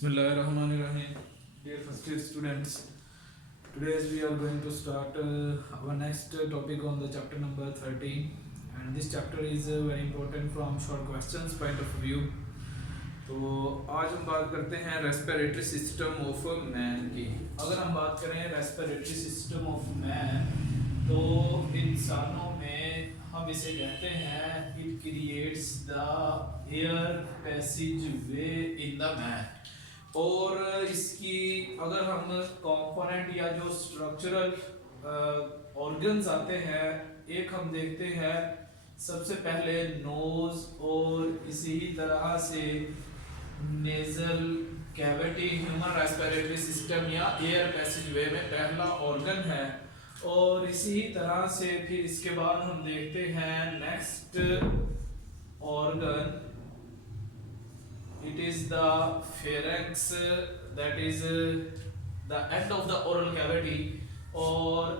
Bismillahirrahmanirrahim. Dear first year students, today we are going to start our next topic on the chapter number 13, and this chapter is very important from short questions point of view. तो आज हम बात करते हैं respiratory system of man की। अगर हम बात करें रेस्पिरेटरी सिस्टम ऑफ मैन, तो इंसानों में हम इसे कहते हैं it creates the air passage way in the man. और इसकी अगर हम कंपोनेंट या जो स्ट्रक्चरल ऑर्गन्स आते हैं, एक हम देखते हैं सबसे पहले नोज, और इसी तरह से nasal cavity human respiratory system या एयर पैसेज वे में पहला ऑर्गन है। और इसी तरह से फिर इसके बाद हम देखते हैं next organ, it is the pharynx, that is the end of the oral cavity। और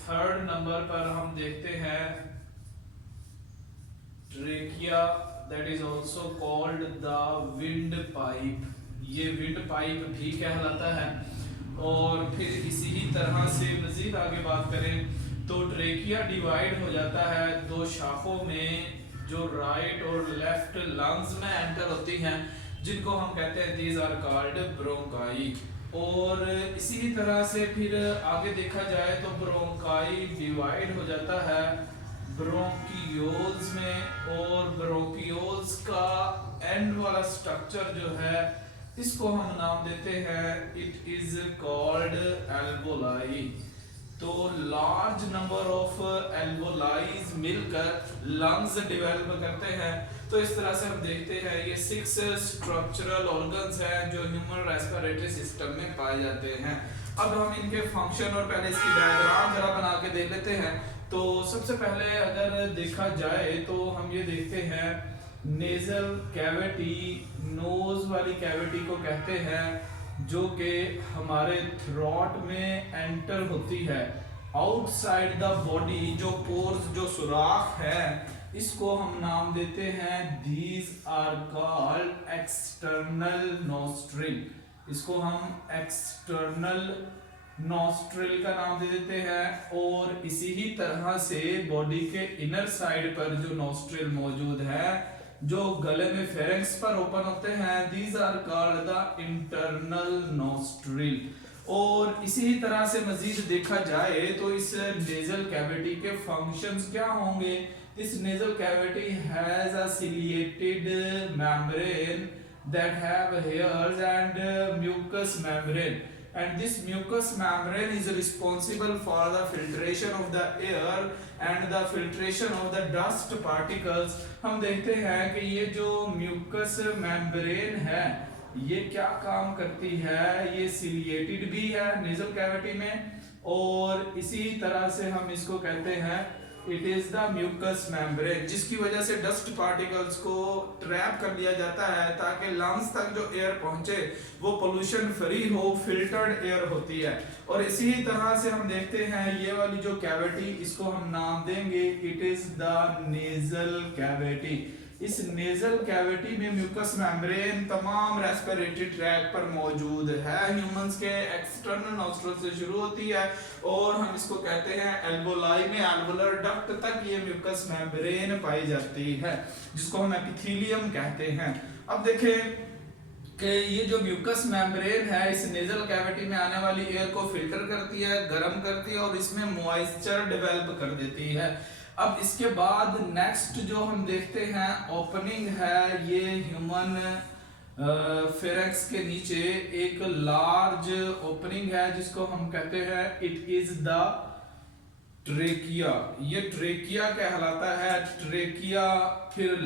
थर्ड नंबर पर हम देखते हैं trachea, that is also called the wind pipe, ये wind pipe भी कहलाता है। और फिर इसी ही तरह से मजीद आगे बात करें तो ट्रेकिया डिवाइड हो जाता है दो शाखों में, जो राइट और लेफ्ट लंग्स में एंटर होती हैं, जिनको हम कहते हैं दीज आर कॉल्ड ब्रोंकाई। और इसी तरह से फिर आगे देखा जाए तो ब्रोंकाई डिवाइड हो जाता है ब्रोंकियोल्स में, और ब्रोंकियोल्स का एंड वाला स्ट्रक्चर जो है इसको हम नाम देते हैं इट इज कॉल्ड एल्वोलाई। तो लार्ज नंबर ऑफ एल्वोलाइज मिलकर लंग्स डेवलप करते हैं। तो इस तरह से हम देखते हैं ये 6 स्ट्रक्चरल ऑर्गन्स हैं जो ह्यूमन रेस्पिरेटरी सिस्टम में पाए जाते हैं। अब हम इनके फंक्शन और पहले इसकी डायग्राम जरा बना के देख लेते हैं। तो सबसे पहले अगर देखा जाए तो हम ये देखते हैं नेजल कैविटी, नोज वाली कैविटी को कहते हैं, जो कि हमारे थ्रोट में एंटर होती है। आउटसाइड द बॉडी जो पोर्स, जो सुराख है, इसको हम नाम देते हैं these are called external nostril. इसको हम एक्सटर्नल नोस्ट्रिल का नाम दे देते हैं। और इसी ही तरह से बॉडी के इनर साइड पर जो नोस्ट्रिल मौजूद है, जो गले में फेरेंक्स पर ओपन होते हैं, these are called the internal nostril. और इसी तरह से मजीद देखा जाए तो इस नेजल कैविटी के फंक्शंस क्या होंगे। This nasal cavity has a ciliated membrane that have hairs and mucous membrane, and this mucous membrane is responsible for the filtration of the air and the filtration of the dust particles। हम देखते हैं कि ये जो mucous membrane है ये क्या काम करती है, ये सिलिएटेड भी है नेजल कैविटी में, और इसी तरह से हम इसको कहते हैं it is the mucus membrane, जिसकी वजह से डस्ट पार्टिकल्स को ट्रैप कर लिया जाता है ताकि लंग्स तक जो एयर पहुंचे वो पोल्यूशन फ्री हो, फिल्टर्ड एयर होती है। और इसी तरह से हम देखते हैं ये वाली जो कैविटी, इसको हम नाम देंगे it is the nasal cavity. इस नेजल कैविटी में म्यूकस मेम्ब्रेन तमाम रेस्पिरेटरी ट्रैक पर मौजूद है। ह्यूमंस के एक्सटर्नल नॉस्ट्रल से शुरू होती है और हम इसको कहते हैं एल्वोलाई में एल्वोलर डक्ट तक ये म्यूकस मेम्ब्रेन पाई जाती है, जिसको हम एपिथेलियम कहते हैं। अब देखें कि ये जो म्यूकस मेम्ब्रेन है इस नेजल कैविटी में आने वाली एयर को फिल्टर करती है, गर्म करती है और इसमें मॉइस्चर डेवलप कर देती है। अब इसके बाद नेक्स्ट जो हम देखते हैं ओपनिंग है, ये ह्यूमन फेरेंक्स के नीचे एक लार्ज ओपनिंग है जिसको हम कहते हैं इट इज द ट्रेकिया। ये ट्रेकिया कहलाता है। ट्रेकिया फिर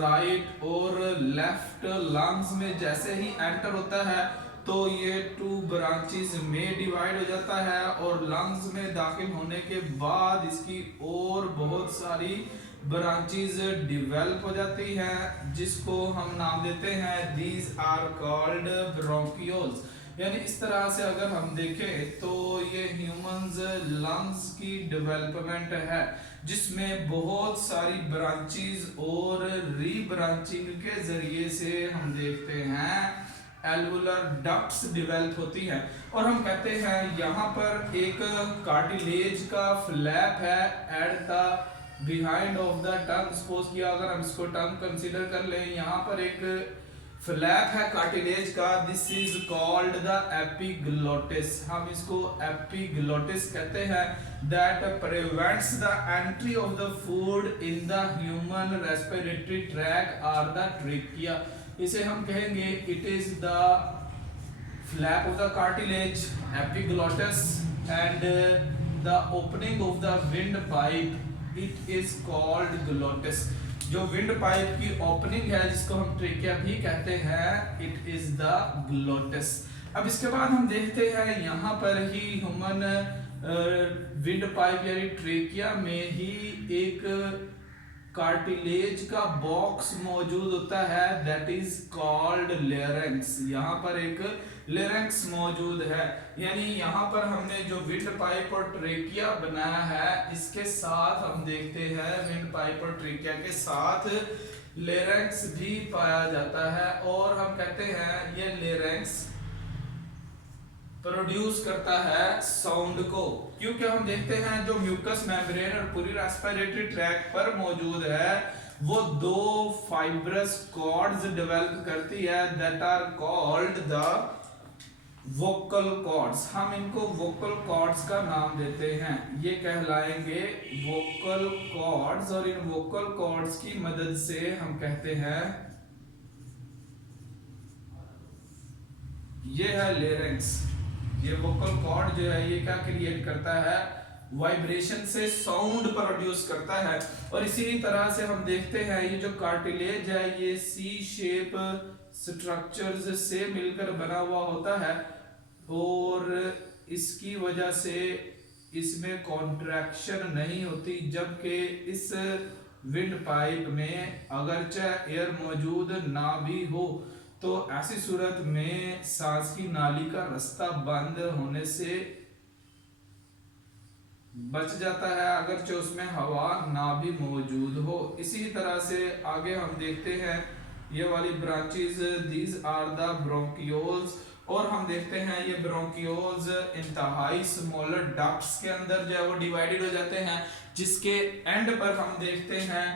राइट और लेफ्ट लंग्स में जैसे ही एंटर होता है तो ये 2 ब्रांचेस में डिवाइड हो जाता है, और लंग्स में दाखिल होने के बाद इसकी और बहुत सारी ब्रांचेस डेवलप हो जाती हैं, जिसको हम नाम देते हैं दीज आर कॉल्ड ब्रोंकियोल्स। यानी इस तरह से अगर हम देखें तो ये ह्यूमंस लंग्स की डेवलपमेंट है, जिसमें बहुत सारी ब्रांचेस और रीब्रांचिंग के जरिए से हम देखते हैं एल्वुलर डक्ट्स डेवलप होती हैं। और हम कहते हैं यहाँ पर एक कार्टिलेज का फ्लैप है at the behind of the tongue. Suppose किया अगर हम इसको टंग कंसीडर कर लें, यहाँ पर एक फ्लैप है कार्टिलेज का, this is called the epiglottis. हम इसको एपिग्लोटिस कहते हैं। That prevents the entry of the food in the human respiratory tract और द ट्रेकिया। इसे हम कहेंगे it is the flap of the cartilage epiglottis and the opening of the wind pipe it is called glottis. जो wind pipe की opening है जिसको हम trachea भी कहते हैं, इट इज द ग्लोटिस। अब इसके बाद हम देखते हैं यहाँ पर ही ह्यूमन विंड पाइप यानी ट्रेकिया में ही एक कार्टिलेज का बॉक्स मौजूद होता है, दैट इज कॉल्ड लेरेंक्स। यहाँ पर एक लेरेंक्स मौजूद है, यानी यहाँ पर हमने जो विंड पाइप और ट्रेकिया बनाया है, इसके साथ हम देखते हैं विंड पाइप और ट्रेकिया के साथ लेरेंक्स भी पाया जाता है। और हम कहते हैं ये लेरेंक्स प्रोड्यूस करता है साउंड को, क्योंकि हम देखते हैं जो म्यूकस मेम्ब्रेन और पूरी रेस्पिरेटरी ट्रैक पर मौजूद है वो दो फाइब्रस कॉर्ड्स डेवलप करती है, that are called the vocal cords. हम इनको वोकल कॉर्ड्स का नाम देते हैं, ये कहलाएंगे वोकल कॉर्ड्स। और इन वोकल कॉर्ड्स की मदद से हम कहते हैं ये है लेरेंक्स। ये वोकल कॉर्ड जो है ये क्या क्रिएट करता है, वाइब्रेशन से साउंड प्रोड्यूस करता है। और इसी तरह से हम देखते हैं ये जो कार्टिलेज है ये सी शेप स्ट्रक्चर्स से मिलकर बना हुआ होता है और इसकी वजह से इसमें कॉन्ट्रैक्शन नहीं होती, जबकि इस विंड पाइप में अगरचे एयर मौजूद ना भी हो तो ऐसी सूरत में सांस की नाली का रास्ता बंद होने से बच जाता है, अगरचे उसमें हवा ना भी मौजूद हो। इसी तरह से आगे हम देखते हैं ये वाली branches, these are the bronchioles. और हम देखते हैं ये ब्रोंकियोल्स इंतहाई स्मॉलर डक्ट्स के अंदर जो है वो डिवाइडेड हो जाते हैं, जिसके एंड पर हम देखते हैं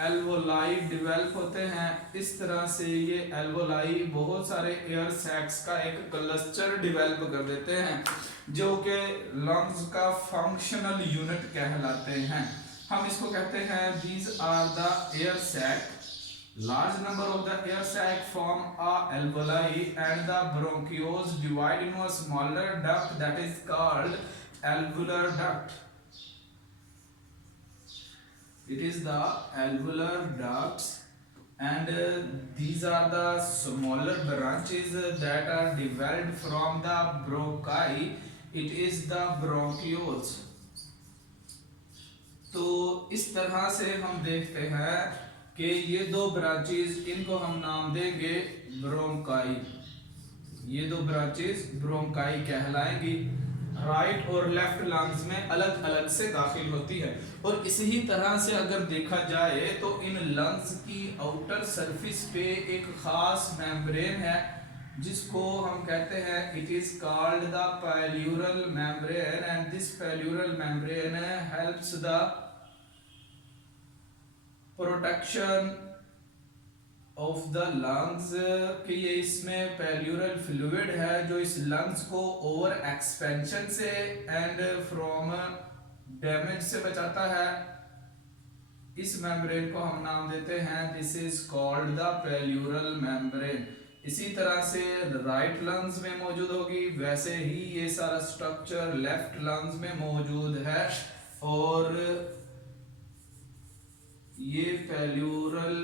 एल्वोलाई डेवलप होते हैं। इस तरह से ये एल्वोलाई बहुत सारे एयर सैक्स का एक क्लस्टर डेवलप कर देते हैं जो कि लंग्स का फंक्शनल यूनिट कहलाते हैं। हम इसको कहते हैं these are the air sac. Large number of the air sac form a alveoli and the bronchioles divide into a smaller duct that is called alveolar duct. It is the alveolar ducts and these are the smaller branches that are developed from the bronchi. It is the bronchioles. तो इस तरह से हम देखते हैं कि ये दो ब्रांचेस, इनको हम नाम देंगे ब्रोंकाई। ये दो ब्रांचेस ब्रोंकाई कहलाएंगी, राइट और लेफ्ट लंग्स में अलग अलग से दाखिल होती है। और इसी तरह से अगर देखा जाए तो इन लंग्स की आउटर सरफेस पे एक खास मेम्ब्रेन है जिसको हम कहते हैं it is called the pleural membrane and this pleural membrane helps the protection of the lungs. कि ये इसमें प्लेयूरल फ्लूइड है जो इस लंग्स को ओवर एक्सपेंशन से एंड फ्रॉम डैमेज से बचाता है। इस मेम्ब्रेन को हम नाम देते हैं this is called the pleural membrane. इसी तरह से राइट लंग्स में मौजूद होगी, वैसे ही ये सारा स्ट्रक्चर लेफ्ट लंग्स में मौजूद है। और ये प्लेयूरल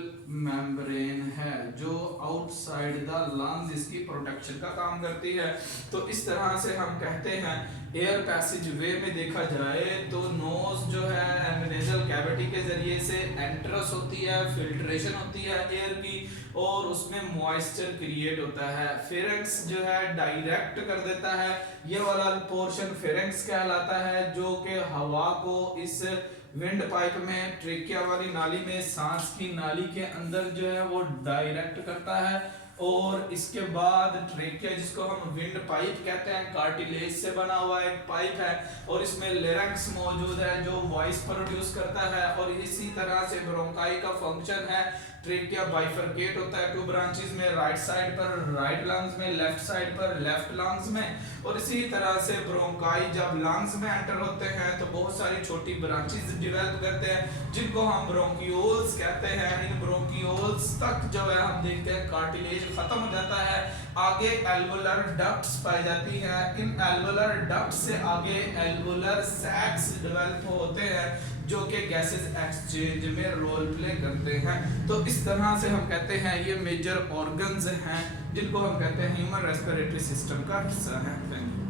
मेम्ब्रेन है जो आउटसाइड द लंग्स इसकी प्रोटेक्शन का काम करती है। तो इस तरह से हम कहते हैं एयर पैसेज वे में देखा जाए तो नोज जो है नेजल कैविटी के जरिए से एंट्रस होती है, फिल्ट्रेशन होती है एयर की और उसमें मॉइस्चर क्रिएट होता है। फेरेंक्स जो है डायरेक्ट कर देता है, ये वाला पोर्शन फेरेंक्स कहलाता है जो कि हवा को इस विंड पाइप में ट्रेकिया वाली नाली में सांस की नाली के अंदर जो है वो डायरेक्ट करता है। और इसके बाद ट्रेकिया जिसको हम विंड पाइप कहते हैं, कार्टिलेज से बना हुआ एक पाइप है और इसमें लेरेंक्स मौजूद है जो वॉइस प्रोड्यूस करता है। और इसी तरह से ब्रोंकाई का फंक्शन है, ट्रेकिया बाइफरकेट होता है टू ब्रांचेस में, राइट साइड पर राइट लंग्स में, लेफ्ट साइड पर लेफ्ट लंग्स में। और इसी तरह से ब्रोंकाई जब लंग्स में एंटर होते हैं तो बहुत सारी छोटी ब्रांचेस डेवलप करते हैं जिनको हम ब्रोंकियोल्स कहते हैं। इन ब्रोंकियोल्स तक जो है हम देखते हैं कार्टिलेज खत्म हो जाता है, आगे एल्वोलर डक्ट्स पाई जाती हैं। इन एल्वोलर डक्ट से आगे एल्वोलर सैक्स डेवलप होते हैं जो कि गैसेस एक्सचेंज में रोल प्ले करते हैं। तो इस तरह से हम कहते हैं ये मेजर ऑर्गन्स हैं जिनको हम कहते हैं ह्यूमन रेस्पिरेटरी सिस्टम का हिस्सा है। Thank you.